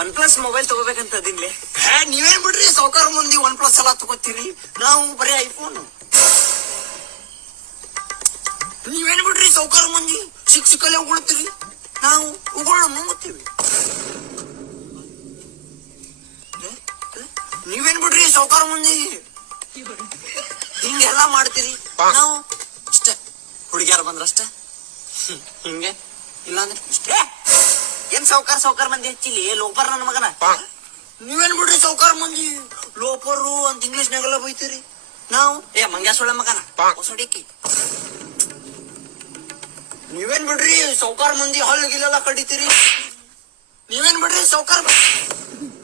One plus mobile ತಗೋಬೇಕಂತ ಅದಿನ್ಲೆ. ನೀವೇನ್ ಬಿಡ್ರಿ ಸಾವ್ಕಾರ ಮಂದಿ ಒನ್ ಪ್ಲಸ್ ಎಲ್ಲ ತಗೋತೀರಿ, ನಾವು ಬರೀ ಐಫೋನ್. ನೀವೇನ್ ಬಿಡ್ರಿ ಸಾವ್ಕಾರ ಮಂದಿ ಸಿಕ್ಕಲ್ಲೇ ಉಗುಳ್ತೀರಿ, ನಾವು ಉಗುಳ ಮುಂಗುತ್ತೀವಿ. ನೀವೇನ್ ಬಿಡ್ರಿ ಸಾವ್ಕಾರ ಮಂದಿ ಹಿಂಗೆಲ್ಲ ಮಾಡ್ತೀರಿ, ನಾವು ಇಷ್ಟ ಹುಡುಗಿಯಾರ ಬಂದ್ರಷ್ಟ ಹಿಂಗೆ, ಇಲ್ಲಾಂದ್ರೆ ಇಷ್ಟೇ. ಏನ್ ಸಾವ್ಕಾರ ಮಂದಿ ಹೆಚ್ಚಿಲಿ ಲೋಪರ್ ನನ್ನ ಮಗನ. ನೀವೇನ್ ಬಿಡ್ರಿ ಸಾವ್ಕಾರ ಮಂದಿ ಲೋಪರು ಅಂತ ಇಂಗ್ಲಿಷ್ನಾಗೆಲ್ಲ ಬೈತೀರಿ, ನಾವು ಮಂಗ್ಯಾಸೊಳ ಮಗನ ಹೊಸಡಿಕಿ. ನೀವೇನ್ ಬಿಡ್ರಿ ಸಾವ್ಕಾರ ಮಂದಿ ಹಲ್ಲು ಗಿಲ್ಲೆಲ್ಲ ಕಡಿತೀರಿ, ನೀವೇನ್ ಬಿಡ್ರಿ ಸಾವ್ಕಾರ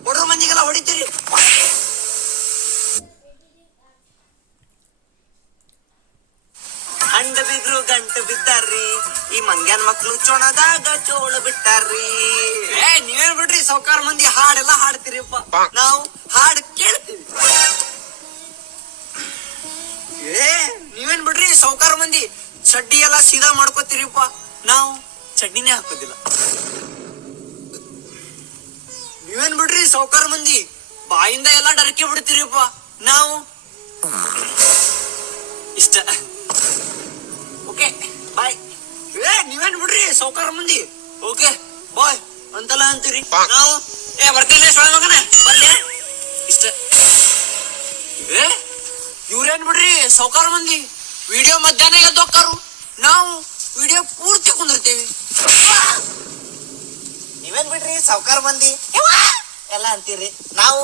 ಹೊಡ್ರ ಮಂದಿಗೆಲ್ಲ ಹೊಡಿತೀರಿ. ಅಂಡ ಬಿದ್ರು ಗಂಟು ಬಿದ್ದಾರ್ರಿ, ಈ ಮಂಗ್ಯಾನ್ ಮಕ್ಳು ಚೊಣದಾಗ ಚೋಳ ಬಿಟ್ಟಾರ್ರಿ. ನೀವೇನ್ ಬಿಡ್ರಿ ಸಾವ್ಕಾರ ಮಂದಿ ಹಾಡೆಲ್ಲ ಹಾಡ್ತೀರಿಪ್ಪ, ನಾವು ಹಾಡ್ ಕೇಳ್ತೀವಿ. ನೀವೇನ್ ಬಿಡ್ರಿ ಸಾವ್ಕಾರ ಮಂದಿ ಚಡ್ಡಿ ಎಲ್ಲ ಸೀದಾ ಮಾಡ್ಕೋತೀರಿಪ್ಪ, ನಾವು ಚಡ್ಡಿನೇ ಹಾಕೋದಿಲ್ಲ. ನೀವೇನ್ ಬಿಡ್ರಿ ಸಾವ್ಕಾರ ಮಂದಿ ಬಾಯಿಂದ ಎಲ್ಲ ಡರಕೆ ಬಿಡ್ತೀರಿಪ್ಪ, ನಾವು ಇಷ್ಟ. Okay bye. ನೀವೇನ್ ಬಿಡ್ರಿ ಸಾವ್ಕಾರ ಮಂದಿ ಓಕೆ ಬಾಯ್ ಅಂತಲ್ಲ ಅಂತೀರಿ, ನಾವು ಬರ್ತಿಲ್ಲ ಸೊಳ ಮಗನ ಬರ್ಲಿ ಇಷ್ಟ. ಇವ್ರೇನ್ ಬಿಡ್ರಿ ಸಾವ್ಕಾರ ಮಂದಿ ವಿಡಿಯೋ ಮಧ್ಯಾಹ್ನ ಎದ್ದೋಕ್ಕಾರು, ನಾವು ವಿಡಿಯೋ ಪೂರ್ತಿ ಕುಂದಿರ್ತೀವಿ. ನೀವೇನ್ ಬಿಡ್ರಿ ಸಾವ್ಕಾರ ಮಂದಿ ಎಲ್ಲ ಅಂತೀರಿ, ನಾವು